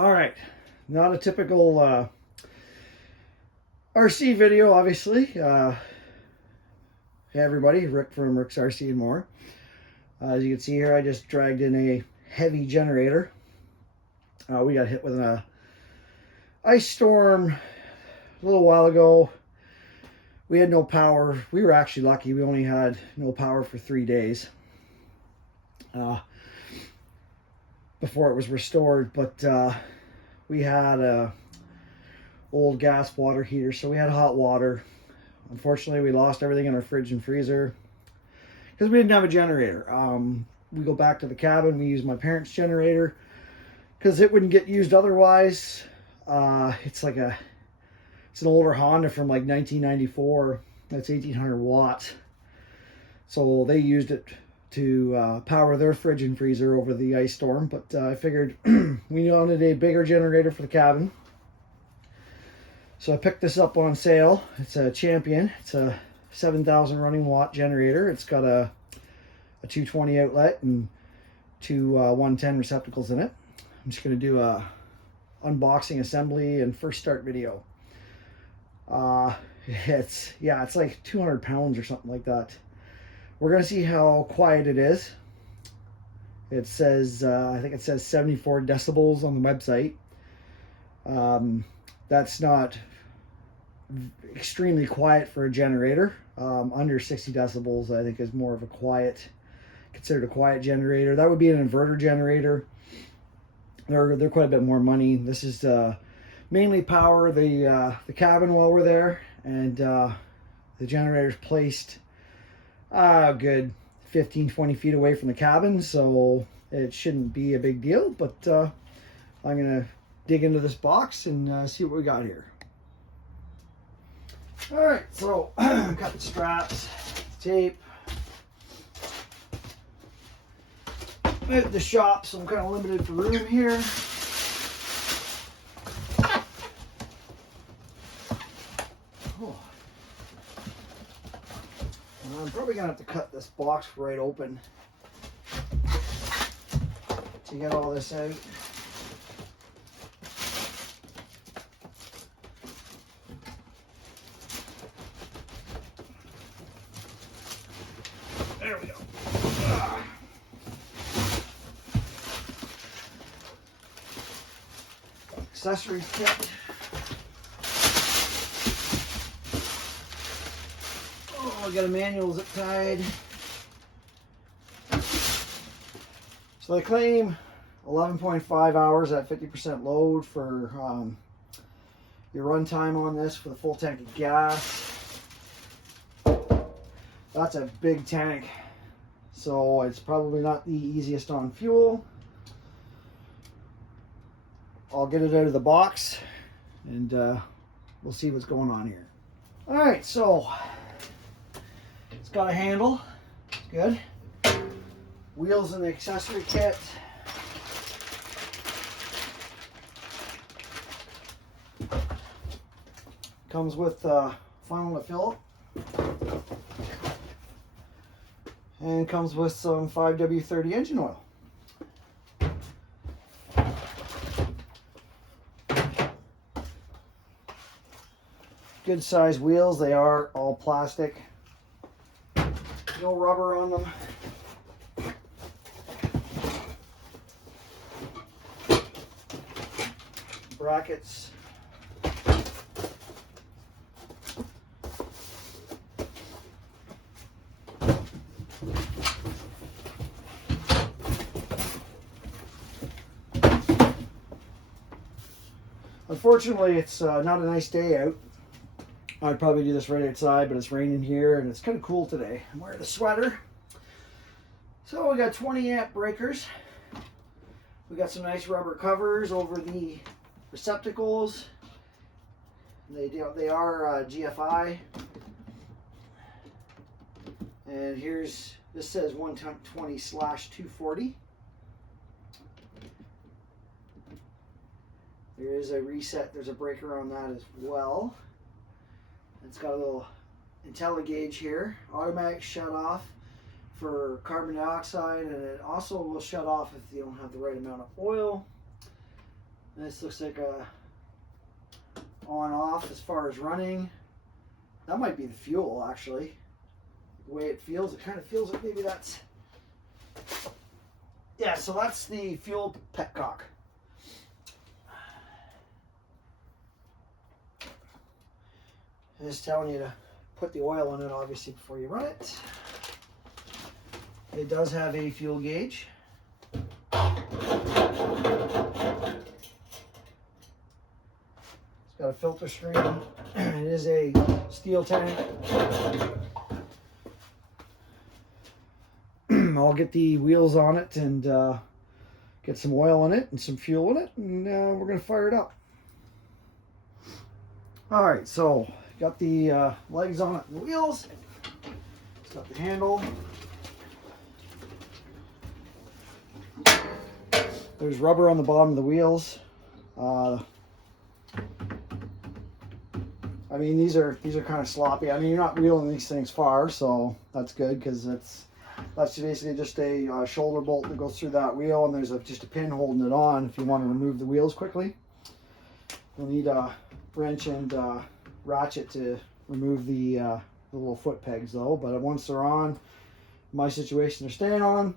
All right, not a typical RC video, obviously. Hey everybody, Rick from Rick's RC and More. As you can see here, I just dragged in a heavy generator. We got hit with an ice storm a little while ago. We had no power. We were actually lucky. We only had no power for 3 days before it was restored. But we had a old gas water heater, so we had hot water. Unfortunately, we lost everything in our fridge and freezer because we didn't have a generator. We go back to the cabin. We use my parents' generator because it wouldn't get used otherwise. It's an older Honda from like 1994. That's 1800 watts. So they used it to power their fridge and freezer over the ice storm. But I figured we wanted a bigger generator for the cabin. So I picked this up on sale. It's a Champion. It's a 7,000 running watt generator. It's got a 220 outlet and two 110 receptacles in it. I'm just going to do a unboxing, assembly, and first start video. It's like 200 pounds or something like that. We're going to see how quiet it is. It says, I think it says 74 decibels on the website. That's not extremely quiet for a generator. Under 60 decibels, I think, is more of a considered a quiet generator. That would be an inverter generator. They're quite a bit more money. This is mainly power the cabin while we're there, and the generator's placed a good 15-20 feet away from the cabin, so it shouldn't be a big deal. But I'm gonna dig into this box and see what we got here. All right, so got the straps, tape. I'm at the shop, so I'm kind of limited for room here. Oh. I'm probably gonna have to cut this box right open to get all this out. There we go. Accessories kit. Oh, I got a manual zip tied. So they claim 11.5 hours at 50% load for your run time on this for the full tank of gas. That's a big tank, so it's probably not the easiest on fuel. I'll get it out of the box and we'll see what's going on here. All right, so it's got a handle, good. Wheels in the accessory kit. Comes with funnel to fill it. And comes with some 5W30 engine oil. Good size wheels. They are all plastic. No rubber on them. Brackets. Unfortunately, it's not a nice day out. I'd probably do this right outside, but it's raining here and it's kind of cool today. I'm wearing a sweater. So we got 20 amp breakers. We got some nice rubber covers over the receptacles. They are GFI. And this says 120/240. There is a reset, there's a breaker on that as well. It's got a little IntelliGauge here, automatic shut off for carbon dioxide, and it also will shut off if you don't have the right amount of oil. This looks like a on off as far as running. That might be the fuel, actually. The way it feels, it kind of feels like maybe that's, yeah, so that's the fuel petcock. Just telling you to put the oil in it, obviously, before you run it. It does have a fuel gauge. Got a filter screen. It is a steel tank. I'll get the wheels on it and get some oil in it and some fuel in it, and we're gonna fire it up. All right, so got the legs on it and the wheels. It's got the handle. There's rubber on the bottom of the wheels. I mean, these are kind of sloppy. I mean, you're not wheeling these things far, so that's good, because that's basically just a shoulder bolt that goes through that wheel, and there's just a pin holding it on if you want to remove the wheels quickly. You'll need a wrench and ratchet to remove the little foot pegs, though. But once they're on, in my situation, they're staying on.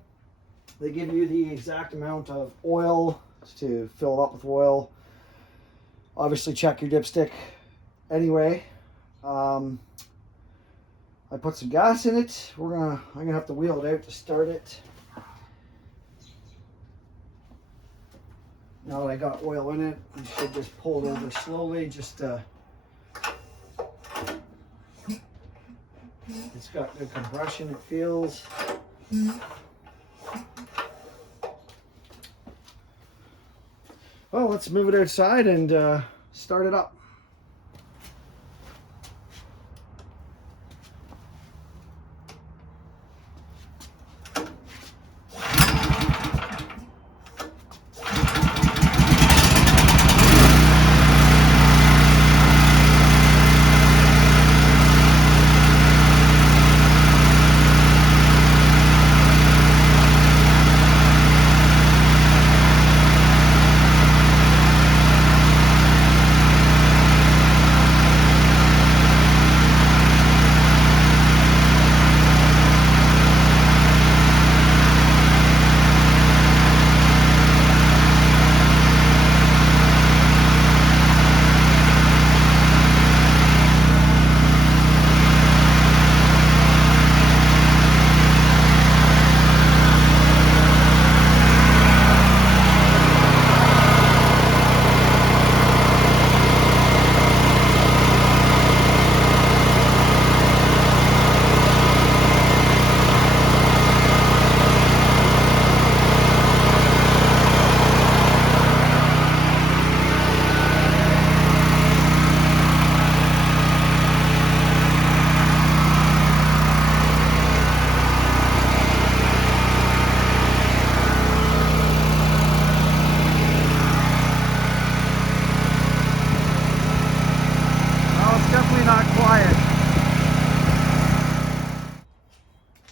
They give you the exact amount of oil to fill it up with oil. Obviously, check your dipstick. Anyway, I put some gas in it. I'm gonna have to wheel it out to start it. Now that I got oil in it, I should just pull it over slowly. It's got good compression. It feels. Well, let's move it outside and start it up.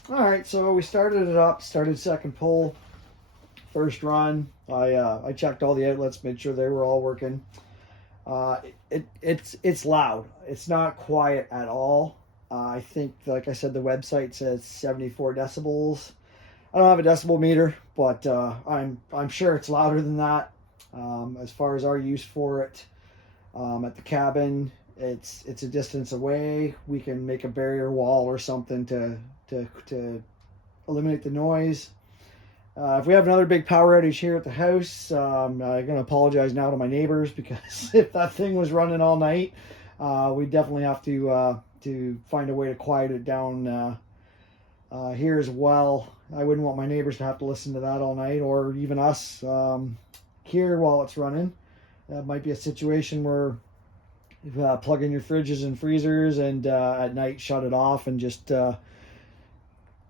Alright, so we started it up, started second pull, first run. I checked all the outlets, made sure they were all working. It's loud. It's not quiet at all. I think, like I said, the website says 74 decibels. I don't have a decibel meter, but I'm sure it's louder than that. As far as our use for it, at the cabin, it's a distance away. We can make a barrier wall or something to eliminate the noise. If we have another big power outage here at the house, I'm going to apologize now to my neighbors, because if that thing was running all night, we definitely have to find a way to quiet it down here as well. I wouldn't want my neighbors to have to listen to that all night, or even us here while it's running. That might be a situation where you plug in your fridges and freezers and at night shut it off, and just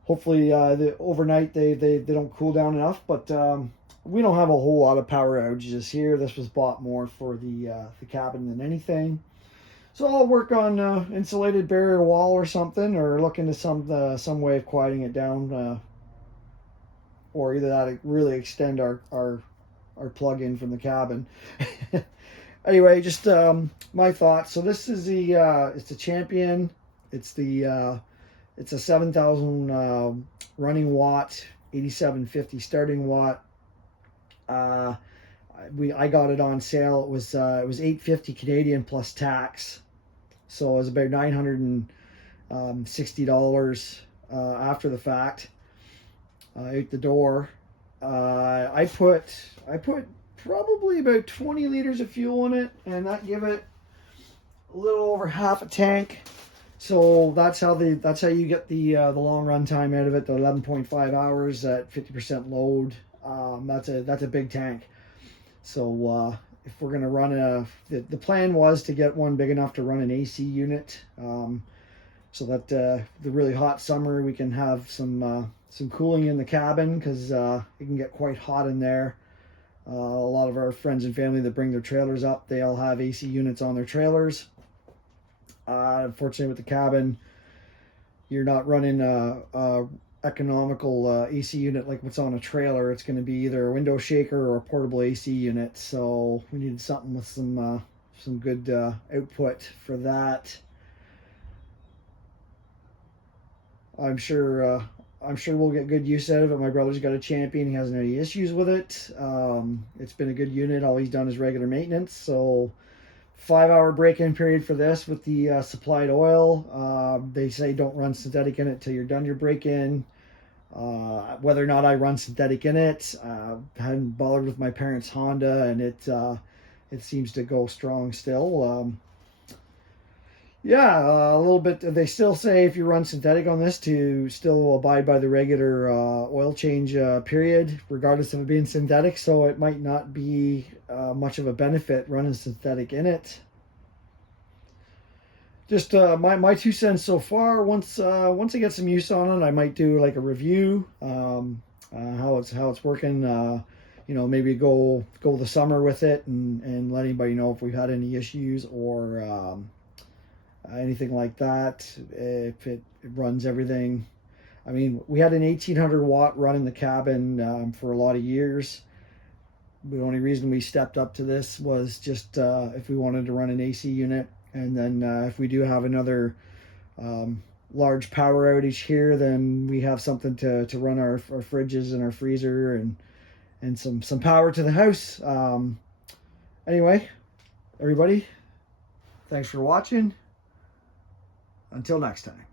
hopefully overnight they don't cool down enough. But we don't have a whole lot of power outages here. This was bought more for the cabin than anything. So I'll work on insulated barrier wall or something, or look into some way of quieting it down, or either that really extend our our plug-in from the cabin. Anyway, just my thoughts. So this is the it's the Champion. It's the it's a 7,000 running watt, 8750 starting watt. I got it on sale. It was $850 Canadian plus tax, so it was about $960 after the fact, out the door. I put probably about 20 liters of fuel in it, and that give it a little over half a tank. So that's how you get the long run time out of it. The 11.5 hours at 50% load. That's a big tank. So if we're gonna run the plan was to get one big enough to run an AC unit, so that the really hot summer we can have some cooling in the cabin, because it can get quite hot in there. A lot of our friends and family that bring their trailers up, they all have AC units on their trailers. Unfortunately, with the cabin, you're not running a economical AC unit like what's on a trailer. It's going to be either a window shaker or a portable AC unit. So we needed something with some good output for that. I'm sure we'll get good use out of it. My brother's got a Champion. He hasn't had any issues with it. It's been a good unit. All he's done is regular maintenance. So 5-hour break-in period for this with the supplied oil. They say don't run synthetic in it till you're done your break-in. Whether or not I run synthetic in it, I hadn't bothered with my parents' Honda, and it seems to go strong still. Yeah, a little bit. They still say if you run synthetic on this to still abide by the regular oil change period, regardless of it being synthetic. So it might not be much of a benefit running synthetic in it. Just my 2 cents so far. Once I get some use on it, I might do like a review, how it's working. Maybe go the summer with it and let anybody know if we've had any issues or anything like that, if it runs everything. I mean, we had an 1800 watt run in the cabin for a lot of years. The only reason we stepped up to this was just if we wanted to run an AC unit, and then if we do have another large power outage here, then we have something to run our fridges and our freezer and some power to the house. Anyway, everybody, thanks for watching. Until next time.